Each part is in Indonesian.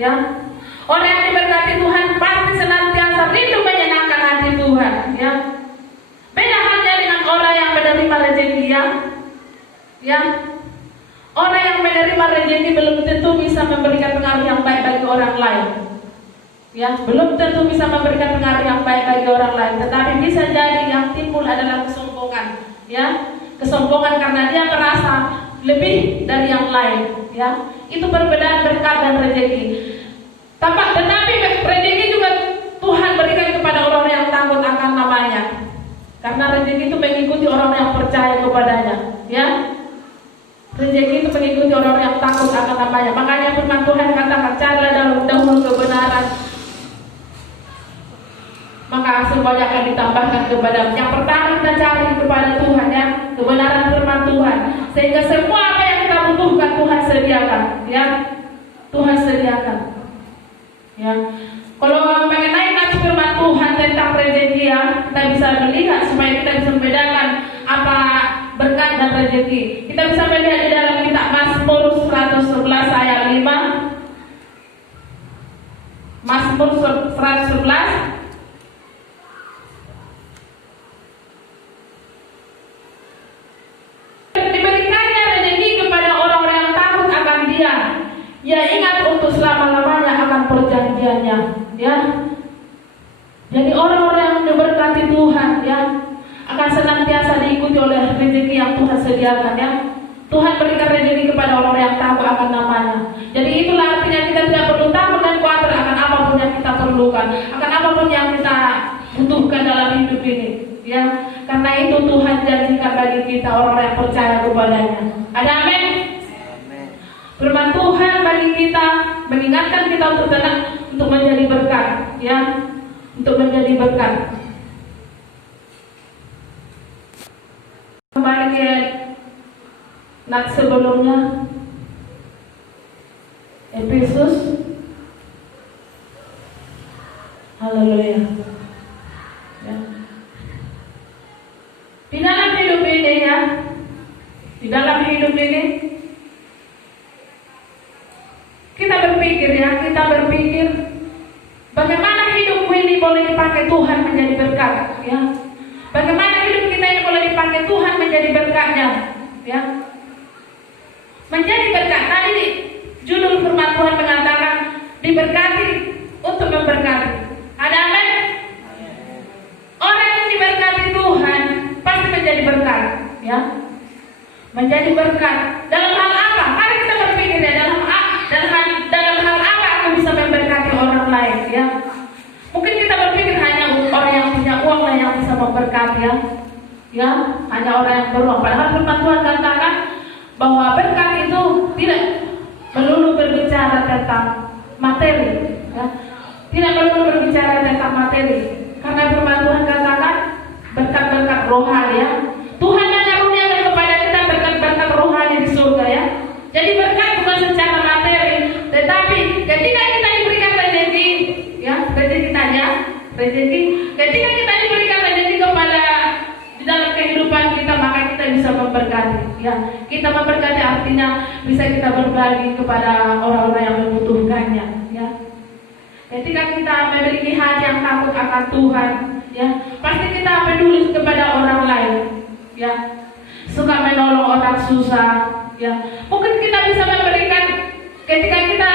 ya. Orang yang diberkati Tuhan pasti senantiasa rindu menyenangkan hati Tuhan, ya. Beda halnya dengan orang yang menerima rezeki, ya. Orang yang menerima rezeki belum tentu bisa memberikan pengaruh yang baik bagi orang lain, ya. Belum tentu bisa memberikan pengaruh yang baik bagi orang lain, tetapi bisa jadi yang timbul adalah kesombongan, ya. Kesombongan karena dia merasa lebih dari yang lain, ya. Itu perbedaan berkat dan rezeki. Tetapi rezeki juga Tuhan berikan kepada orang yang takut akan namanya, karena rezeki itu mengikuti orang yang percaya kepadanya, ya. Rezeki itu mengikuti orang yang takut akan namanya. Makanya firman Tuhan katakan, carilah dahulu kebenaran, maka semuanya akan ditambahkan kepadamu. Yang pertama kita cari kepada Tuhan, ya, kebenaran firman Tuhan, sehingga semua apa yang kita butuhkan Tuhan sediakan, ya. Tuhan sediakan, ya. Kalau mengenai nats firman Tuhan tentang rezeki, ya, kita bisa melihat supaya kita bisa membedakan apa berkat dan rezeki. Kita bisa melihat di dalam kitab Mazmur 111 ayat 5. Mazmur 111. Ya, ingat untuk selama-lamanya akan perjanjiannya, ya. Jadi orang-orang yang diberkati Tuhan, ya, akan senantiasa diikuti oleh rezeki yang Tuhan sediakan, ya. Tuhan berikan rezeki kepada orang yang takut akan namanya. Jadi itulah artinya kita tidak perlu takut dan khawatir akan apapun yang kita perlukan, akan apapun yang kita butuhkan dalam hidup ini, ya. Karena itu Tuhan janjikan bagi kita orang-orang yang percaya kepadanya. Ada amin? Firman Tuhan bagi kita mengingatkan kita untuk tenang, untuk menjadi berkat, ya, untuk menjadi berkat. Kembali ke nats sebelumnya, Efesus. Haleluya. Ya. Di dalam hidup ini, ya, di dalam hidup ini kita berpikir bagaimana hidupku ini boleh dipakai Tuhan menjadi berkat, ya. Bagaimana hidup kita ini boleh dipakai Tuhan menjadi berkatnya, ya. Menjadi berkat. Tadi judul firman Tuhan mengatakan diberkati untuk memberkati. Ada amin? Orang yang diberkati Tuhan pasti menjadi berkat, ya. Menjadi berkat dalam hal apa? Mari kita berpikir, ya, dalam hal apa aku bisa memberkati orang lain, ya. Mungkin kita berpikir hanya orang yang punya uang lah yang bisa memberkati, ya, hanya orang yang beruang. Padahal firman Tuhan katakan bahwa berkat itu tidak melulu berbicara tentang materi, ya. Tidak melulu berbicara tentang materi, karena firman Tuhan katakan berkat-berkat rohani, ya. Tuhan mengaruniakan kepada kita berkat-berkat rohani di surga, ya. Jadi berkat bukan secara materi, tetapi ketika kita diberikan rezeki, ya, rezeki, ketika kita diberikan rezeki kepada di dalam kehidupan kita, maka kita bisa memberkati, ya. Kita memberkati artinya bisa kita berbagi kepada orang-orang yang membutuhkannya, ya. Ketika kita memiliki hati yang takut akan Tuhan, ya, pasti kita peduli kepada orang lain, ya. Suka menolong orang susah, ya. Mungkin kita bisa memberikan, ketika kita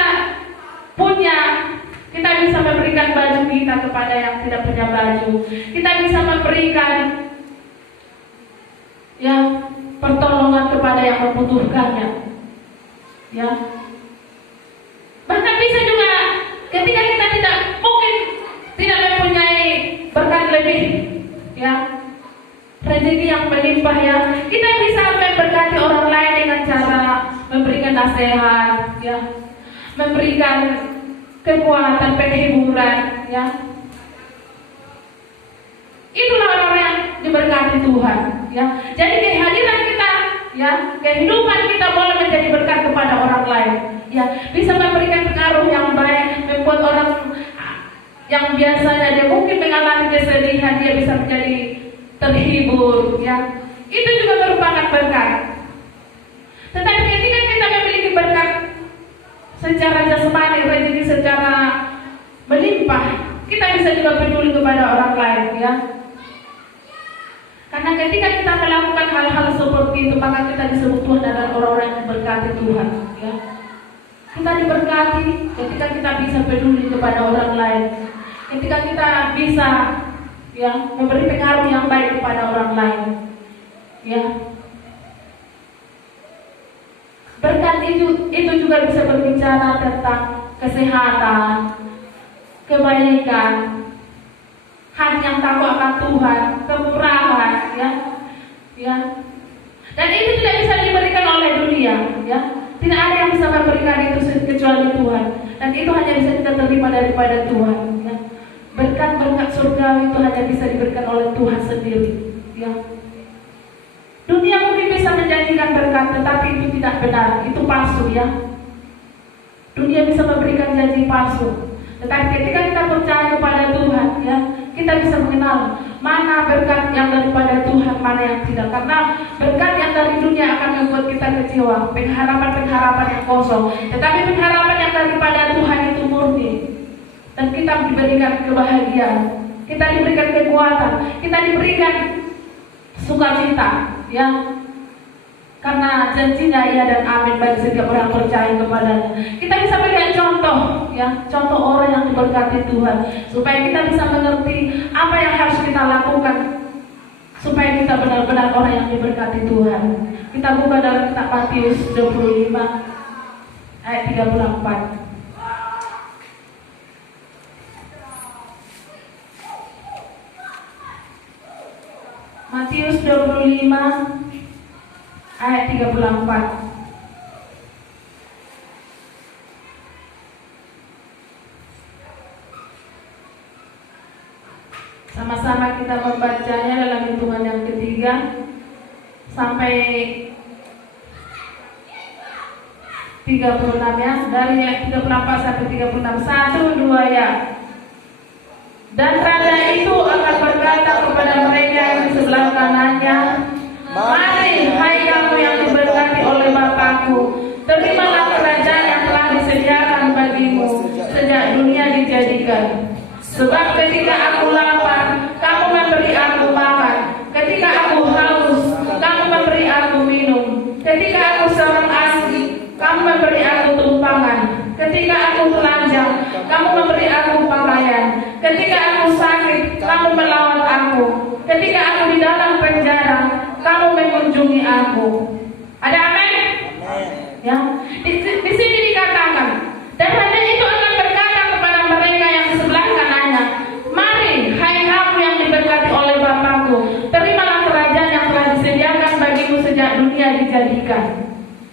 punya, kita bisa memberikan baju kita kepada yang tidak punya baju. Kita bisa memberikan, ya, pertolongan kepada yang membutuhkannya, ya. Bahkan bisa juga ketika kita tidak mempunyai berkat lebih, ya, rezeki yang melimpah, ya, kita bisa memberkati orang lain dengan cara memberikan nasihat, ya, memberikan kekuatan, penghiburan, ya. Itulah orang-orang yang diberkati Tuhan, ya. Jadi kehadiran kita, ya, kehidupan kita boleh menjadi berkat kepada orang lain, ya. Bisa memberikan pengaruh yang baik, membuat orang yang biasanya dia mungkin mengalami kesedihan, dia bisa menjadi terhibur, ya. Itu juga merupakan berkat. Tetapi ketika kita memiliki berkat secara jasmani, rezeki apa? Kita bisa juga peduli kepada orang lain, ya. Karena ketika kita melakukan hal-hal seperti itu, maka kita disebut Tuhan adalah orang-orang yang diberkati Tuhan, ya. Kita diberkati ketika kita bisa peduli kepada orang lain, ketika kita bisa, ya, memberi pengaruh yang baik kepada orang lain, ya. Berkat itu juga bisa berbicara tentang kesehatan, kebaikan, hati yang takut akan Tuhan, kemurahan, ya, ya. Dan itu tidak bisa diberikan oleh dunia, ya. Tidak ada yang bisa memberikan itu kecuali Tuhan. Dan itu hanya bisa kita terima daripada Tuhan, ya. Berkat-berkat surgawi itu hanya bisa diberikan oleh Tuhan sendiri, ya. Dunia mungkin bisa menjanjikan berkat, tetapi itu tidak benar, itu palsu, ya. Dunia bisa memberikan janji palsu, tetapi ketika kita percaya kepada Tuhan, ya, kita bisa mengenal mana berkat yang daripada Tuhan, mana yang tidak. Karena berkat yang dari dunia akan membuat kita kecewa, pengharapan-pengharapan yang kosong. Tetapi pengharapan yang daripada Tuhan itu murni, dan kita diberikan kebahagiaan, kita diberikan kekuatan, kita diberikan sukacita, ya. Karena janjinya iya dan amin bagi setiap orang percaya kepadanya. Kita bisa berikan contoh, ya, contoh orang yang diberkati Tuhan, supaya kita bisa mengerti apa yang harus kita lakukan supaya kita benar-benar orang yang diberkati Tuhan. Kita buka dalam kitab Matius 25 ayat 34. Matius 25 ayat 34. Sama-sama kita membacanya dalam hitungan yang ketiga sampai 36, ya. Dari ayat 34 sampai 36. 1, 2, ya. Dan raja itu akan berkata kepada mereka yang di sebelah kanannya, mari, hai kamu yang diberkati oleh Bapakku, terimalah kerajaan yang telah disediakan bagimu sejak dunia dijadikan. Sebab ketika aku lapar, kamu memberi aku makan. Ketika aku haus, kamu memberi aku minum. Ketika aku seorang asing, kamu memberi aku tumpangan. Ketika aku telanjang, kamu memberi aku pakaian. Ketika aku sakit, kamu melawat aku. Ketika aku di dalam penjara, kamu mengunjungi aku. Ada amin? Ya. Di sini dikatakan, dan raja itu akan berkata kepada mereka yang di sebelah kanannya, mari, hai kamu yang diberkati oleh Bapakku, terimalah kerajaan yang telah disediakan bagimu sejak dunia dijadikan.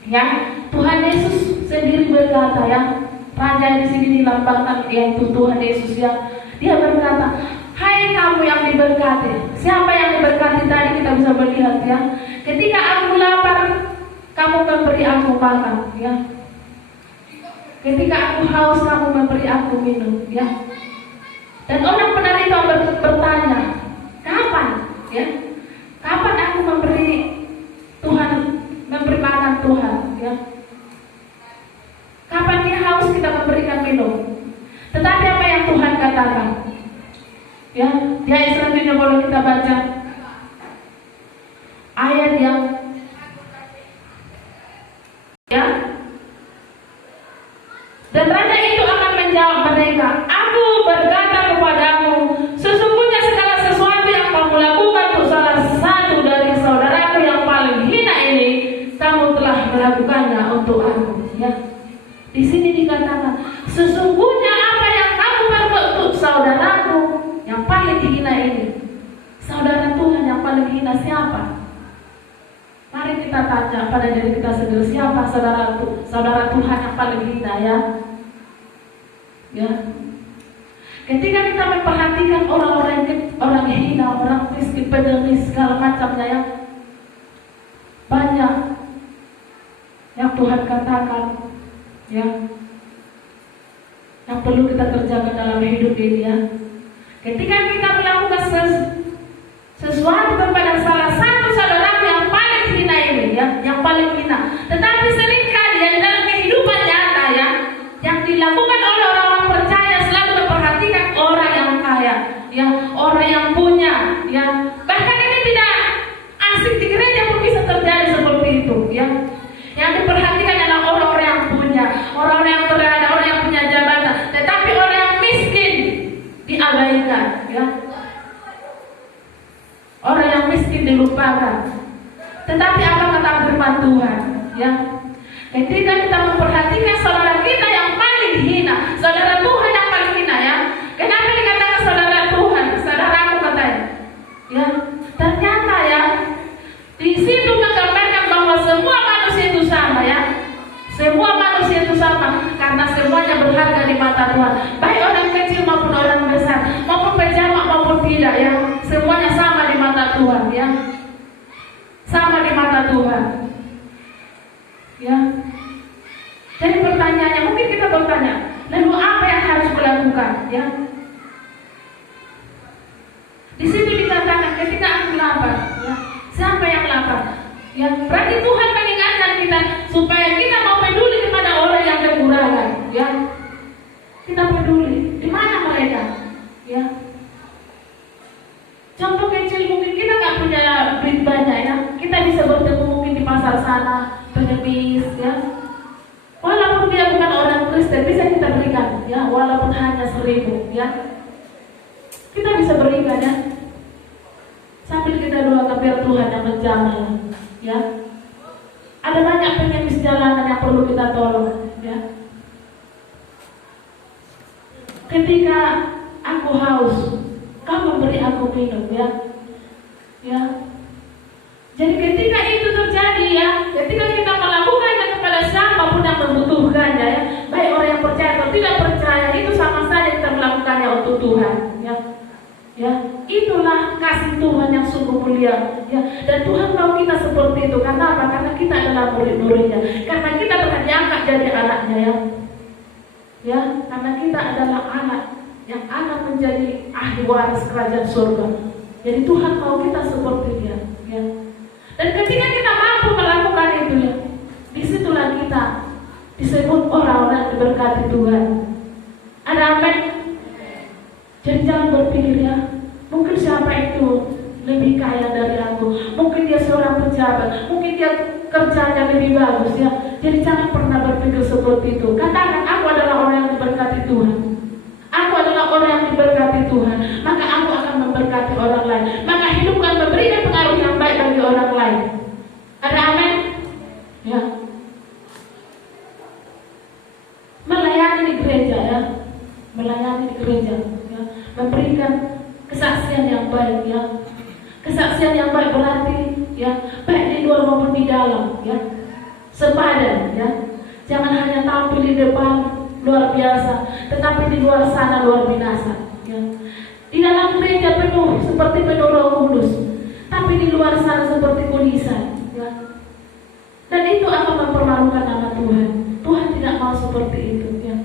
Ya, Tuhan Yesus sendiri berkata, ya, raja di sini dilambangkan yaitu Tuhan Yesus, ya. Dia berkata, hai kamu yang diberkati. Siapa yang diberkati tadi kita bisa melihat, ya. Ketika aku lapar, kamu memberi aku makan, ya. Ketika aku haus, kamu memberi aku minum, ya. Dan orang benar itu bertanya, kapan, ya? Kapan aku memberi Tuhan, memberi makan Tuhan, ya? Kapan dia haus kita memberikan minum? Tetapi apa yang Tuhan katakan? Ya, di ayat selanjutnya boleh kita baca ayat yang, ya. Dan raja itu akan menjawab mereka, aku berkata kepadamu, sesungguhnya segala sesuatu yang kamu lakukan untuk salah satu dari saudaraku yang paling hina ini, kamu telah melakukannya untuk aku, ya. Di sini dikatakan, sesungguhnya apa yang kamu perbuat untuk saudaraku yang paling hina ini. Saudara Tuhan yang paling hina siapa? Mari kita tanya pada diri kita sendiri, siapa saudara Tuhan yang paling hina, ya? Ya. Ketika kita memperhatikan orang hina, orang miskin, pengemis, segala macamnya, ya, banyak yang Tuhan katakan, ya, yang perlu kita kerjakan dalam hidup ini, ya. Ketika kita melakukan sesuatu kepada salah satu saudaraku yang paling hina ini, ya, yang paling hina, tetapi seringkali yang dalam kehidupan nyata, ya, yang dilakukan oleh orang-orang percaya selalu memperhatikan Tetapi apa kata firman Tuhan? Ya, ketika kita memperhatikan saudara kita yang paling hina, saudara Tuhan yang paling hina, ya. Kenapa dikatakan saudara Tuhan? Saudaraku katanya. Ya, ternyata ya di situ menggambarkan bahwa semua manusia itu sama, ya. Semua manusia itu sama karena semuanya berharga di mata Tuhan. Baik orang kecil maupun orang besar, maupun pejabat maupun tidak, ya. Semuanya sama di mata Tuhan, ya. Sama di mata Tuhan. Ya. Jadi pertanyaannya, mungkin kita bertanya, lalu apa yang harus kulakukan, ya? Di situ dikatakan ketika aku lapar, ya. Siapa yang lapar? Ya, berarti Tuhan mengingatkan kita supaya kita mau peduli kepada orang yang kekurangan, ya. Kita peduli. Di mana mereka? Ya. Contoh kecil, mungkin kita nggak punya duit banyak, ya. Kita bisa bertemu mungkin di pasar sana, pengemis, ya. Walaupun dia bukan orang Kristen, bisa kita berikan, ya. Walaupun hanya 1.000, ya. Kita bisa berikan, ya. Sambil kita doakan biar Tuhan yang menjamah, ya. Ada banyak pengemis jalanan yang perlu kita tolong, ya. Ketika aku haus, kau memberi aku minum, ya. Ya. Jadi ketika itu terjadi, ya, ketika kita melakukannya kepada siapapun yang membutuhkannya, ya, baik orang yang percaya atau tidak percaya, itu sama saja kita melakukannya untuk Tuhan, ya. Ya, itulah kasih Tuhan yang sungguh mulia, ya. Dan Tuhan mau kita seperti itu. Karena apa? Karena kita adalah murid-muridnya. Karena kita telah diangkat jadi anaknya, ya. Ya, karena kita adalah anak yang akan menjadi ahli waris kerajaan surga. Jadi Tuhan mau kita seperti dia, ya. Dan ketika kita mampu melakukan itu, ya, disitulah kita disebut orang-orang yang diberkati Tuhan. Ada amin? Jadi jangan berpikir, ya, mungkin siapa itu lebih kaya dari aku, mungkin dia seorang pejabat, mungkin dia kerjanya lebih bagus, ya. Jadi jangan pernah berpikir seperti itu. Katakan, aku adalah orang yang diberkati Tuhan. Aku adalah orang yang diberkati Tuhan, maka aku akan memberkati orang lain. Maka hidup akan memberikan pengaruh yang baik bagi orang lain. Ada amin? Ya. Melayani di gereja, ya. Melayani di gereja, ya. Memberikan kesaksian yang baik, ya. Kesaksian yang baik berarti, ya, baik di luar maupun di dalam, ya. Sepadan, ya. Jangan hanya tampil di depan luar biasa, tetapi di luar sana luar binasa, ya. Di dalam gereja penuh seperti penuh Roh Kudus, tapi di luar sana seperti kulisan, ya. Dan itu akan mempermalukan nama Tuhan. Tuhan tidak mau seperti itu, ya.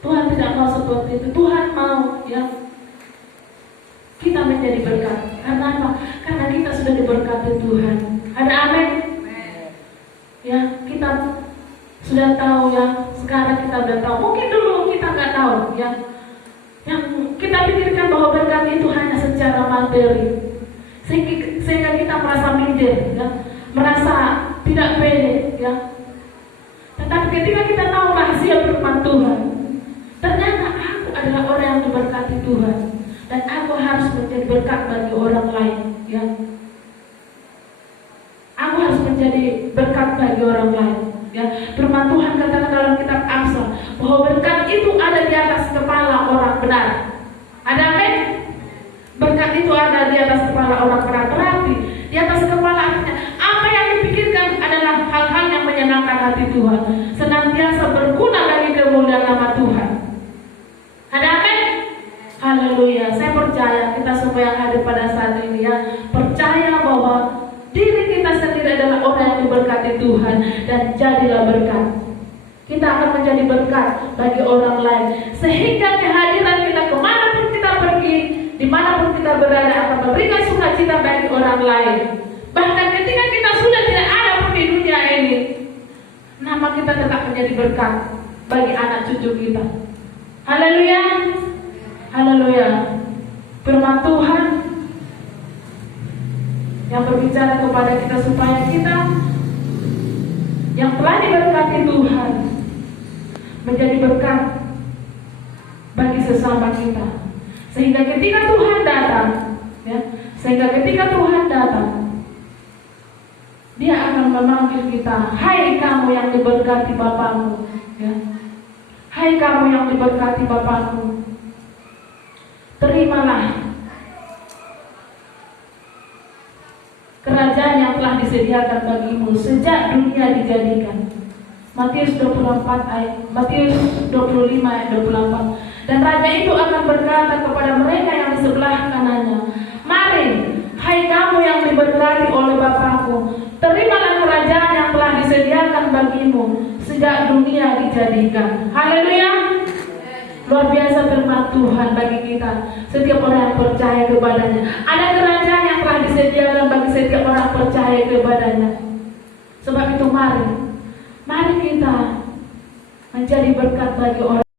Tuhan tidak mau seperti itu. Tuhan mau, ya, kita menjadi berkat. Karena apa? Karena kita sudah diberkati Tuhan. Ada amin? Ya, kita sudah tahu, ya. Sekarang kita sudah tahu. Mungkin dulu kita nggak tahu, ya. Yang kita pikirkan bahwa berkat itu hanya secara materi, sehingga kita merasa minder, ya. Merasa tidak pede, ya. Tetapi ketika kita tahu rahasia firman Tuhan, ternyata aku adalah orang yang diberkati Tuhan, dan aku harus menjadi berkat bagi orang lain, ya. Aku harus menjadi berkat bagi orang lain, ya. Firman Tuhan katakan dalam kitab Amsal bahwa berkat itu ada di atas kepala orang benar. Ada amin? Berkat itu ada di atas kepala orang benar. Berarti di atas kepala artinya apa yang dipikirkan adalah hal-hal yang menyenangkan hati Tuhan, senantiasa berguna bagi kemuliaan nama Tuhan. Ada amin? Haleluya. Saya percaya kita semua yang hadir pada saat ini, ya, percaya bahwa diri kita sendiri adalah orang yang diberkati Tuhan, dan jadilah berkat. Kita akan menjadi berkat bagi orang lain, sehingga kehadiran kita kemanapun kita pergi, dimanapun kita berada, akan memberikan sukacita bagi orang lain. Bahkan ketika kita sudah tidak ada pun di dunia ini, nama kita tetap menjadi berkat bagi anak cucu kita. Haleluya. Haleluya. Firman Tuhan yang berbicara kepada kita supaya kita yang telah diberkati Tuhan menjadi berkat bagi sesama kita, sehingga ketika Tuhan datang, ya, sehingga ketika Tuhan datang, akan memanggil kita, hai kamu yang diberkati Bapamu, ya. Hai kamu yang diberkati Bapamu, terimalah kerajaan yang telah disediakan bagimu sejak dunia dijadikan. Matius 25 ayat 28. Dan raja itu akan berkata kepada mereka yang di sebelah kanannya, mari, hai kamu yang diberkati oleh Bapakku, terimalah kerajaan yang telah disediakan bagimu sejak dunia dijadikan. Haleluya. Luar biasa firman Tuhan bagi kita, setiap orang yang percaya kepadanya. Ada kerajaan yang telah disediakan bagi setiap orang percaya kepadanya. Sebab itu mari kita menjadi berkat bagi orang